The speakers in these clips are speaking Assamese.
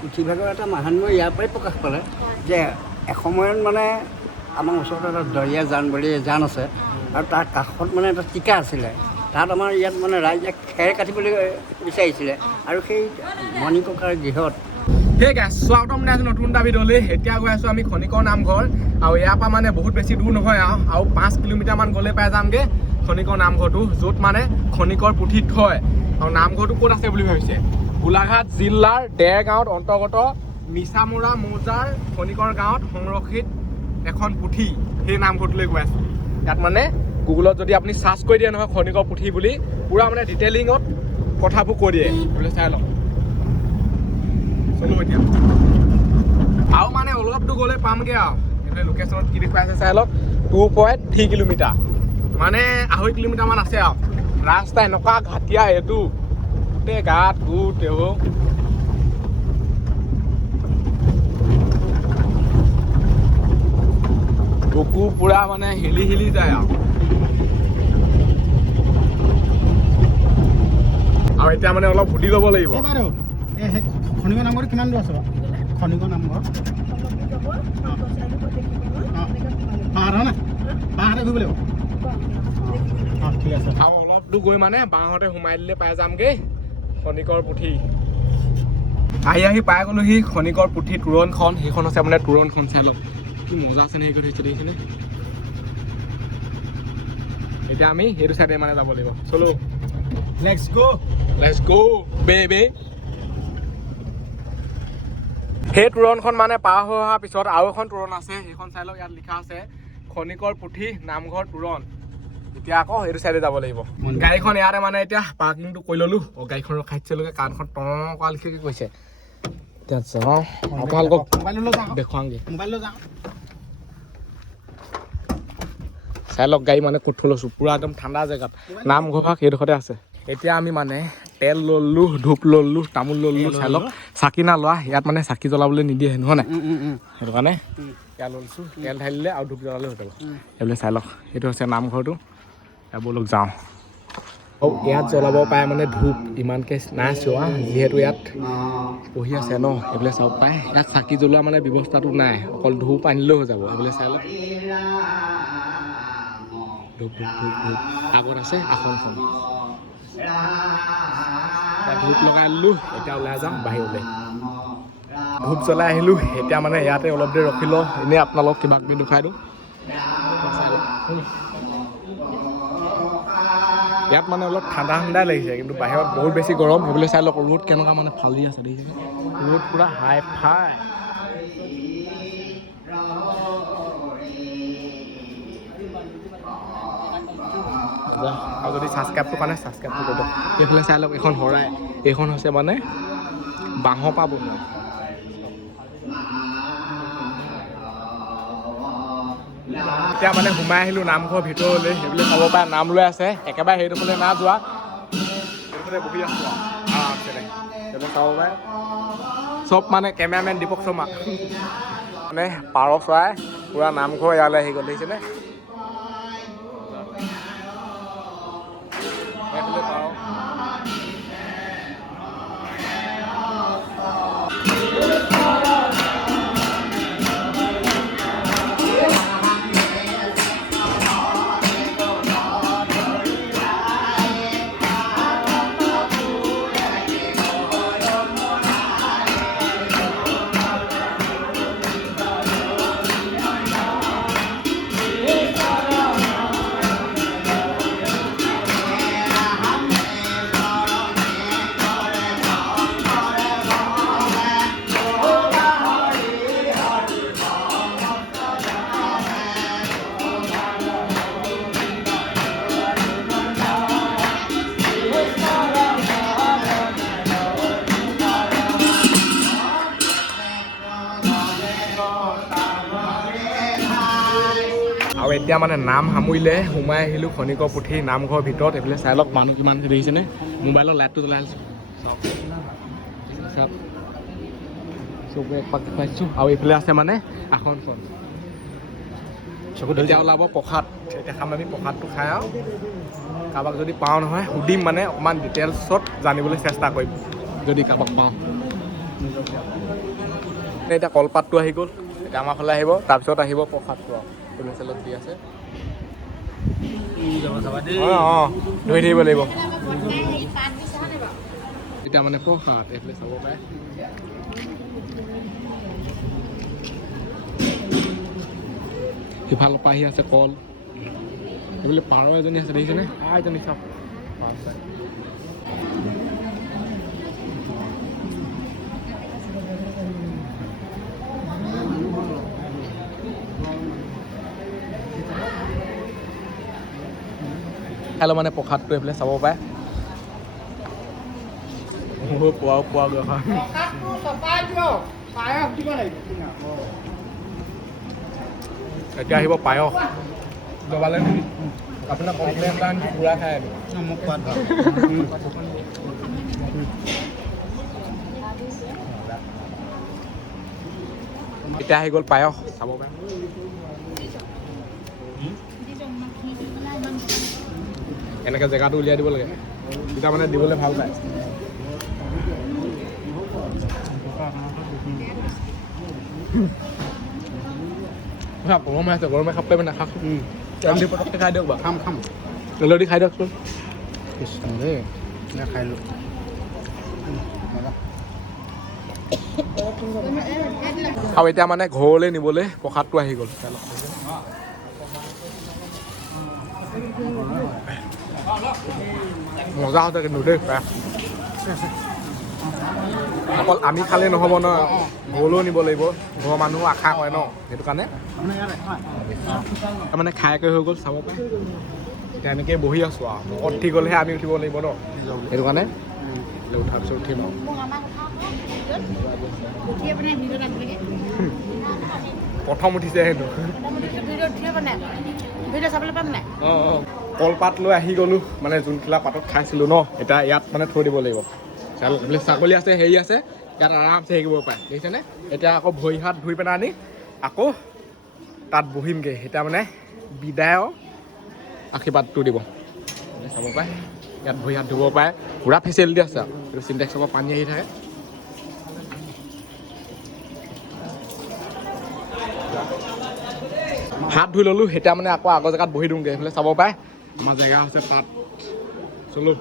পুথিভাগৰ এটা মাহাত্ম্য ইয়াৰ পৰাই প্ৰকাশ পালে যে এসময়ত মানে আমাৰ ওচৰত এটা দৰিয়া জান বুলি জান আছে আৰু তাৰ কাষত মানে এটা টিকা আছিলে। তাত আমাৰ ইয়াত মানে ৰাইজে খেৰ কাটিবলৈ বিচাৰিছিলে আৰু সেই মণি ককাৰ গৃহত। ঠিক আছে, স্বাগতম জনাইছোঁ নতুন এটা ভিডিঅ'লৈ। এতিয়া গৈ আছোঁ আমি খনিকৰ নামঘৰ আৰু ইয়াৰ পৰা মানে বহুত বেছি দূৰ নহয় আৰু 5 কিলোমিটাৰমান গ'লে পাই যামগৈ খনিকৰ নামঘৰটো, য'ত মানে খনিকৰ পুথি থয়। আৰু নামঘৰটো ক'ত আছে বুলি ভাবিছে? গোলাঘাট জিলাৰ দেৰগাঁৱত অন্তৰ্গত মিছামৰা মৌজাৰ খনিকৰ গাঁৱত সংৰক্ষিত এখন পুথি, সেই নামঘৰটোলৈ গৈ আছোঁ। ইয়াত মানে গুগলত যদি আপুনি চাৰ্চ কৰি দিয়ে নহয় খনিকৰ পুথি বুলি, পূৰা মানে ডিটেইলিঙত কথাবোৰ কৈ দিয়ে বোলে। চাই লওক চলো এতিয়া। আৰু মানে অলপ দূৰ গ'লে পামগৈ আৰু এইফালে লোকেশ্যনত কি দেখুৱাই আছে চাই লওক। 2.3 কিলোমিটাৰ, মানে 2.5 কিলোমিটাৰমান আছে আৰু ৰাস্তা এনেকুৱা ঘাটিয়া, এইটো গোটেই গাত গোট এইবোৰ। বুকু পুৰা মানে হিলি হিলি যায় আৰু এতিয়া মানে অলপ সুধি ল'ব লাগিব। খনিকৰ নামঘৰ কিমান দূৰ আছে? খনিকৰ নামঘৰ ঠিক আছে। আৰু অলপ দূৰ গৈ মানে বাঁহতে সোমাই দিলে পাই যামগৈ খনিকৰ পুথি। আহি পাই গ'লোহি খনিকৰ পুথি তোৰণখন। সেইখন আছে মানে তোৰণখন, চাই লওক কি মজা আছে নে, হেৰি কৰি থৈছে দেখিছেনে? এতিয়া আমি সেইটো চাইডে মানে যাব লাগিব। চলো লেটছ গো বেবি। সেই তোৰণখন মানে পাৰ হৈ অহাৰ পিছত আৰু এখন তোৰণ আছে, সেইখন চাই লওক। ইয়াত লিখা আছে খনিকৰ পুথি নামঘৰ তোৰণ। এতিয়া আকৌ সেইটো চাইডে যাব লাগিব। গাড়ীখন ইয়াতে মানে এতিয়া পাৰ্কিংটো কৰি ল'লোঁ। গাড়ীখন ৰখাই দিছিলোঁগৈ, কাণখন টং কৰা লিখিকে কৈছে। এতিয়া যাওঁ আপোনালোকক দেখুৱাওঁগৈ। চাই লওক গাড়ী মানে ক'ত থৈ লৈছোঁ, পূৰা একদম ঠাণ্ডা জেগাত। নামঘৰ ভাগ সেইডোখৰতে আছে। এতিয়া আমি মানে তেল ল'লোঁ, ধূপ ল'লোঁ, তামোল ল'লোঁ। চাই লওক চাকি না লোৱা, ইয়াত মানে চাকি জ্বলাবলৈ নিদিয়ে নহয় নাই, সেইটো কাৰণে তেল লৈছোঁ। তেল ঢালিলে আৰু ধূপ জ্বলালে হৈ যাব। এইবোলে চাই লওক, সেইটো হৈছে নামঘৰটো। ব'লক যাওঁ। আৰু ইয়াত জ্বলাব পাৰে মানে ধূপ, ইমানকৈ নাই চোৱা, যিহেতু ইয়াত পঢ়ি আছে ন। এইবোলে চাব পাৰে ইয়াত চাকি জ্বলোৱা মানে ব্যৱস্থাটো নাই, অকল ধূপ আনিলেও হৈ যাব। এইবোলে চাই লওক ধূপ ধূপ ধূপ ধূপ। আগত আছে আসনখন, ধূপ লগাই ল'লোঁ। এতিয়া ওলাই যাওঁ বাহিৰলৈ। ধূপ জ্বলাই আহিলোঁ। এতিয়া মানে ইয়াতে অলপ দেৰি ৰখি লওঁ, এনেই আপোনালোকক কিবা কিবি দেখুৱাই দিওঁ। ইয়াত মানে অলপ ঠাণ্ডা ঠাণ্ডাই লাগিছে, কিন্তু বাহিৰত বহুত বেছি গৰম। সেইবিলাক চাই লওক ৰ'দ কেনেকুৱা মানে ফালি আছে দেখিছেনে? ৰ'দ পূৰা হাই ফাই। আৰু যদি ছাবস্ক্ৰাইবটো কাৰণে ছাবস্ক্ৰাইবটো কৰিব। এইফালে চাই লওক এখন শৰাই, এইখন হৈছে মানে বাঁহৰ পৰা বনোৱা। এতিয়া মানে সোমাই আহিলোঁ নামঘৰ ভিতৰলৈ। সেইবুলি চাব পাৰে নাম লৈ আছে, একেবাৰে সেইডোখৰলৈ না যোৱা, সেইডোখৰতে বহি আছোঁ আৰু সেইবিলাক চাব পাৰে। চব মানে কেমেৰামেন দীপক শৰ্মা মানে পাৰ চৰাই পূৰা নামঘৰ ইয়ালৈ আহি গ'ল দেখিছেনে? আৰু এতিয়া মানে নাম সামৰিলে সোমাই আহিলোঁ খনিকৰ পুথি নামঘৰৰ ভিতৰত। এইফালে চাই লওক মানুহ কিমান দেখিছেনে? মোবাইলৰ লাইটটো জ্বলাই আছোঁ চাওক, চকুৱে একপাক দেখুৱাইছোঁ। আৰু এইফালে আছে মানে আসনখন। চকু এতিয়া ওলাব প্ৰসাদ। এতিয়া খাম আমি প্ৰসাদটো খাই আৰু কাৰোবাক যদি পাওঁ নহয় সুধিম, মানে অকণমান ডিটেইলছত জানিবলৈ চেষ্টা কৰিম যদি কাৰোবাক পাওঁ। এতিয়া কলপাতটো আহি গ'ল, এতিয়া আমাৰ ফালে আহিব, তাৰপিছত আহিব প্ৰসাদটো আৰু চেলত দি আছে। অঁ ধৰি থাকিব লাগিব। এতিয়া মানে প্ৰসাদ এইফালে চাব পাৰে। সিফালৰ পৰা আহি আছে কল, এইফালে পাৰ এজনী আছে দেখিছেনে? এজনী চাওক খালে মানে প্ৰসাদটো এইফালে চাব পাৰে। পোৱা গৈ এতিয়া আহিব পায়স দবালে আপোনাৰ কমপ্লেইন এটা পুৰা খাই মোক কোৱাত ভাল। এতিয়া আহি গ'ল পায়স চাব পাৰে। এনেকৈ জেগাটো উলিয়াই দিব লাগে, তেতিয়া মানে দিবলৈ ভাল পায়। গৰমে আছে, গৰমে খাব পাৰিব নাখাওক। জলদি পটককৈ খাই দিয়ক বাৰু। খাম জলদি খাই দিয়কচোন। কৃষ্ণ দেই খাই লো। আৰু এতিয়া মানে ঘৰলৈ নিবলৈ প্ৰসাদটো আহি গ'ল। মজা হৈছে কিন্তু দেই। অকল আমি খালে নহ'ব ন, ঘৰলৈও নিব লাগিব, ঘৰৰ মানুহো আশা হয় ন, সেইটো কাৰণে মানে খাই কৰি হৈ গ'ল চাব পাৰে। এতিয়া এনেকৈ বহি আছোঁ আৰু ভকত উঠি গ'লেহে আমি উঠিব লাগিব ন, সেইটো কাৰণে উঠাৰ পিছত উঠিম আৰু। প্ৰথম উঠিছে সেইটো। অঁ কলপাত লৈ আহি গ'লোঁ, মানে যোনখিলা পাতত খাইছিলোঁ ন, এতিয়া ইয়াত মানে থৈ দিব লাগিব। ছাগলী আছে, হেৰি আছে, ইয়াত আৰামছে হেৰি কৰিব পাৰে দেখিছেনে। এতিয়া আকৌ ভৰি হাত ধুই পেলাই আনি আকৌ তাত বহিমগৈ। এতিয়া মানে বিদায়ৰ আশীৰ্বাদটো দিব চাব পাৰে। ইয়াত ভৰি হাত ধুব পাৰে, পূৰা ফেচিলিটি আছে আৰু এইটো চিন্টেক্সৰ পৰা পানী আহি থাকে। হাত ধুই ল'লোঁ, এতিয়া মানে আকৌ আগৰ জেগাত বহি দিওঁগৈ। এইফালে চাব পাৰে আমাৰ জেগা আছে তাত। চলো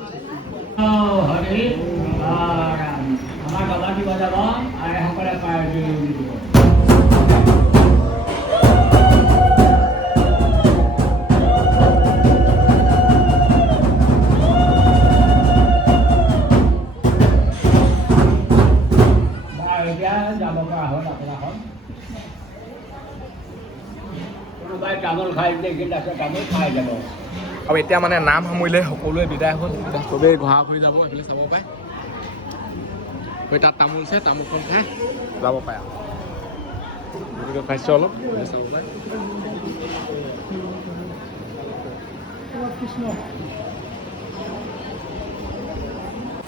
তামোল খাই তামোল খাই যাব। আৰু এতিয়া মানে নাম সামৰিলে সকলোৱে বিদায় হ'ল। এতিয়া চবেই ঘৰা হৈ যাব, এইফালে চাব পাৰে। তাত তামোল আছে, তামোলখন খাই যাব পাৰে আৰু গতিকে খাইছোঁ অলপ চাব পাৰে।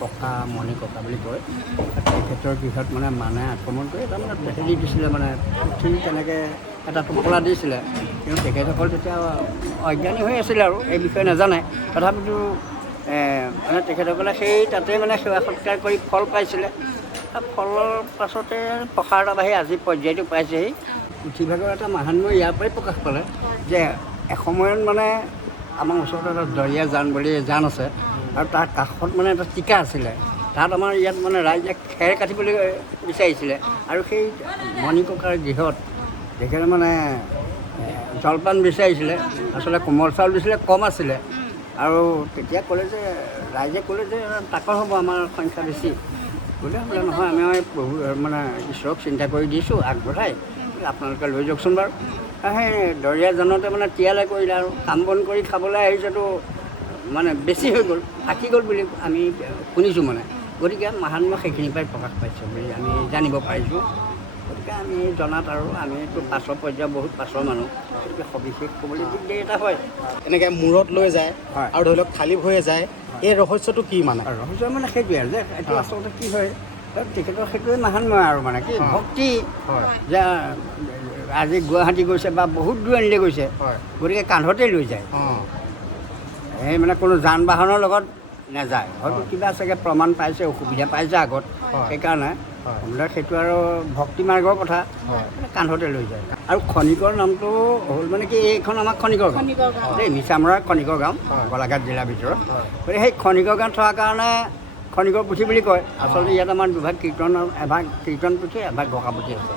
ককা মণি ককা বুলি কয়, তেখেতৰ গৃহত মানে আক্ৰমণ কৰি তাৰমানে হেৰি দিছিলে, মানে পুথি তেনেকৈ এটা টোপোলা দিছিলে। কিন্তু তেখেতসকল তেতিয়া অজ্ঞানী হৈ আছিলে আৰু এই বিষয়ে নাজানে। তথাপিতো মানে তেখেতসকলে সেই তাতে মানে সেৱা সৎকাৰ কৰি ফল পাইছিলে। ফলৰ পাছতে প্ৰসাৰ এটা বাঢ়ি আজি পৰ্যায়টো পাইছেহি। পুথিভাগৰ এটা মাহাত্ম্য ইয়াৰ পৰাই প্ৰকাশ পালে যে এসময়ত মানে আমাৰ ওচৰত এটা দৰিয়া জান বুলি জান আছে, আৰু তাৰ কাষত মানে এটা টিকা আছিলে। তাত আমাৰ ইয়াত মানে ৰাইজে খেৰ কাটিবলৈ বিচাৰিছিলে, আৰু সেই মণি ককাৰ গৃহত তেখেতে মানে জলপান বিচাৰিছিলে। আচলতে কোমল চাউল দিছিলে, কম আছিলে। আৰু তেতিয়া ক'লে যে ৰাইজে ক'লে যে তাকৰ হ'ব, আমাৰ সংখ্যা বেছি। বোলে নহয়, আমি মানে ঈশ্বৰক চিন্তা কৰি দিছোঁ আগবঢ়াই, আপোনালোকে লৈ যাওকচোন বাৰু। সেই দৰিয়াজানতে মানে তিয়ালে কৰিলে, আৰু কাম বন কৰি খাবলৈ আহিছেতো মানে বেছি হৈ গ'ল, থাকি গ'ল বুলি আমি শুনিছোঁ মানে। গতিকে মাহাত্ম্য সেইখিনিৰ পৰাই প্ৰকাশ পাইছে বুলি আমি জানিব পাৰিছোঁ। গতিকে আমি জনাত আৰু আমিতো পাছৰ পৰ্যায়ৰ বহুত পাছৰ মানুহ, গতিকে সবিশেষ ক'বলৈ দিগদাৰি এটা হয়। এনেকৈ মূৰত লৈ যায় হয়। আৰু ধৰি লওক খালী ভৰিয়ে যায়, এই ৰহস্যটো কি মানে? ৰহস্য মানে সেইটোৱে আৰু যে এইটো আচলতে কি হয়, তেখেতৰ সেইটোৱে মাহাত্ম্য আৰু মানে কি ভক্তি। যে আজি গুৱাহাটী গৈছে বা বহুত দূৰণিলৈ গৈছে, গতিকে কান্ধতে লৈ যায়। এই মানে কোনো যান বাহনৰ লগত নাযায়, হয়তো কিবা চাগে প্ৰমাণ পাইছে, অসুবিধা পাইছে আগত, সেইকাৰণে আপোনাৰ সেইটো আৰু ভক্তি মাৰ্গৰ কথা মানে কান্ধতে লৈ যায় আৰু খনিকৰ নামটো হ'ল মানে কি এইখন আমাৰ খনিকৰ গাঁও দেই মিছামৰা খনিকৰ গাঁও গোলাঘাট জিলাৰ ভিতৰত গতিকে সেই খনিকৰ গাঁৱত থকাৰ কাৰণে খনিকৰ পুথি বুলি কয় আচলতে ইয়াত আমাৰ দুভাগ কীৰ্তন এভাগ কীৰ্তন পুথি এভাগ ঘোষা পুথি আছে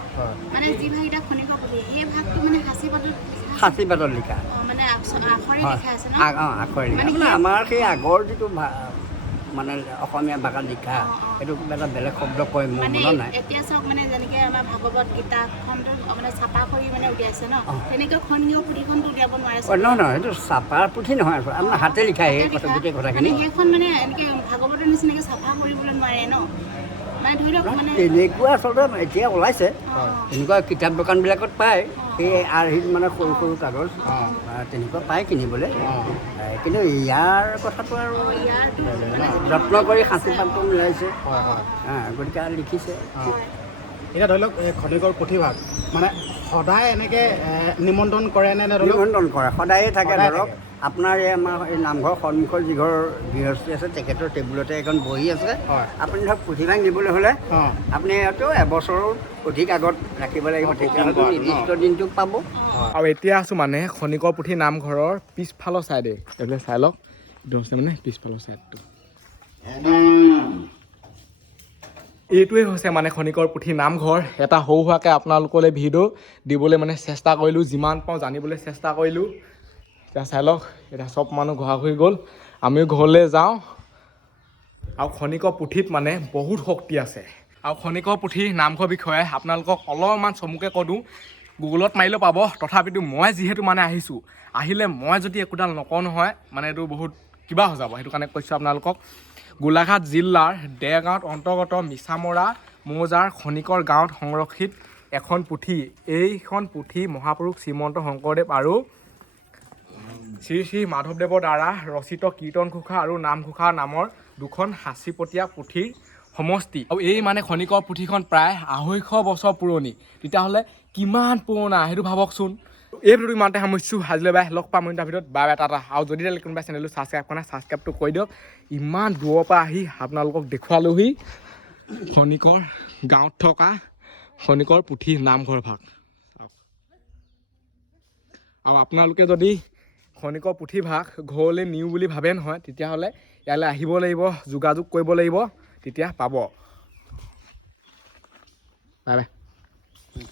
মানে যি ভাগ এটা খনিকৰ পুথি সেই ভাগটো মানে সাঁচিপাতত লিখা মানে আখৰে লিখা আছে ন আখৰে লিখা মানে আমাৰ সেই আগৰ যিটো মানে অসমীয়া ভাষাত লিখা সেইটো কিবা এটা বেলেগ শব্দ কয় মোৰ মানে মনত নাই এতিয়া চাওক মানে যেনেকৈ আমাৰ ভাগৱত গীতাখনটো মানে ছাপা কৰি মানে উলিয়াইছে ন তেনেকৈ খনিকৰ পুথিখনটো উলিয়াব নোৱাৰে নহয় সেইটো ছাপাৰ পুথি নহয় আপোনাৰ হাতে লিখা সেই কথা গোটেই কথাখিনি সেইখন মানে এনেকৈ ভাগৱতৰ নিচিনাকৈ চাফা কৰিবলৈ নোৱাৰে ন মানে ধৰি লওক মানে তেনেকুৱা আচলতে এতিয়া ওলাইছে তেনেকুৱা কিতাপ দোকানবিলাকত পায় সেই আৰ্হিত মানে সৰু সৰু কাগজ তেনেকুৱা পায় কিনিবলৈ কিন্তু ইয়াৰ কথাটো আৰু যত্ন কৰি সাঁচিপাতটো মিলাইছে গতিকে আৰু লিখিছে এতিয়া ধৰি লওক খনিকৰ পুথিভাগ মানে সদায় এনেকৈ নিমন্ত্ৰণ কৰে নে নিমন্ত্ৰণ কৰে সদায়ে থাকে ধৰক আপোনাৰ এই আমাৰ এই নামঘৰ সন্মুখৰ যিঘৰ গৃহস্থী আছে তেখেতৰ টেবুলতে এখন বহি আছে আপুনি ধৰক পুথিভাগ নিবলৈ হ'লে আপুনি হয়তো এবছৰৰ অধিক আগত ৰাখিব লাগিব তেতিয়াহ'লে নিৰ্দিষ্ট দিনটোক পাব আৰু এতিয়া আছোঁ মানে খনিকৰ পুথি নামঘৰৰ পিছফালৰ ছাইডে এইফালে চাই লওক এইটো হৈছে মানে পিছফালৰ ছাইডটো এইটোৱে হৈছে মানে খনিকৰ পুথি নামঘৰ এটা সৰু সুৰাকৈ আপোনালোকলৈ ভিডিঅ' দিবলৈ মানে চেষ্টা কৰিলোঁ যিমান পাওঁ জানিবলৈ চেষ্টা কৰিলোঁ এতিয়া চাই লওক এতিয়া চব মানুহ ঘৰা ঘূৰি গ'ল আমিও ঘৰলৈ যাওঁ আৰু খনিকৰ পুথিত মানে বহুত শক্তি আছে আৰু খনিকৰ পুথি নামঘৰ বিষয়ে আপোনালোকক অলপমান চমুকৈ কৈ দিওঁ গুগলত মাৰিলেও পাব তথাপিতো মই যিহেতু মানে আহিলে মই যদি একোডাল নকওঁ নহয় মানে এইটো বহুত কিবা হৈ যাব সেইটো কাৰণে কৈছোঁ আপোনালোকক গোলাঘাট জিলাৰ দেৰগাঁৱত অন্তৰ্গত মিছামৰা মৌজাৰ খনিকৰ গাঁৱত সংৰক্ষিত এখন পুথি এইখন পুথি মহাপুৰুষ শ্ৰীমন্ত শংকৰদেৱ আৰু শ্ৰী শ্ৰী মাধৱদেৱৰ দ্বাৰা ৰচিত কীৰ্তন ঘোষা আৰু নামঘোষা নামৰ দুখন সাঁচিপতীয়া পুথিৰ সমষ্টি আৰু এই মানে খনিকৰ পুথিখন প্ৰায় 250 বছৰ পুৰণি তেতিয়াহ'লে কিমান পুৰণা সেইটো ভাবকচোন এই ভিডিঅ'টো ইমানতে সামৰিছোঁ আজিলৈ বাই লগ পাম তাৰ ভিতৰত বাই টাটা আৰু যদি কোনোবাই চেনেলটো ছাবস্ক্ৰাইব কৰা নাই ছাবস্ক্ৰাইবটো কৰি দিয়ক ইমান দূৰৰ পৰা আহি আপোনালোকক দেখুৱালোহি খনিকৰ গাঁৱত থকা খনিকৰ পুথি নামঘৰ ভাগ আৰু আপোনালোকে যদি খনিকৰ পুথিভাগ ঘৰলৈ নিওঁ বুলি ভাবে নহয় তেতিয়াহ'লে ইয়ালৈ আহিব লাগিব যোগাযোগ কৰিব লাগিব তেতিয়া পাব বাই বাই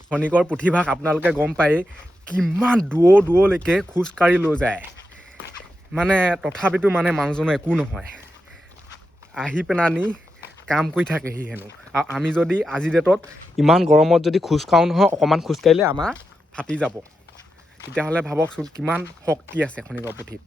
খনিকৰ পুথিভাগ আপোনালোকে গম পায়েই কিমান দূৰলৈকে খোজকাঢ়ি লৈ যায় মানে তথাপিতো মানে মানুহজনৰ একো নহয় আহি পেলানি কাম কৰি থাকেহি হেনো আৰু আমি যদি আজিৰ ডেটত ইমান গৰমত যদি খোজকাঢ়ো নহয় অকণমান খোজকাঢ়িলে আমাৰ ফাটি যাব তেতিয়াহ'লে ভাবকচোন কিমান শক্তি আছে খনিকৰ পুথিত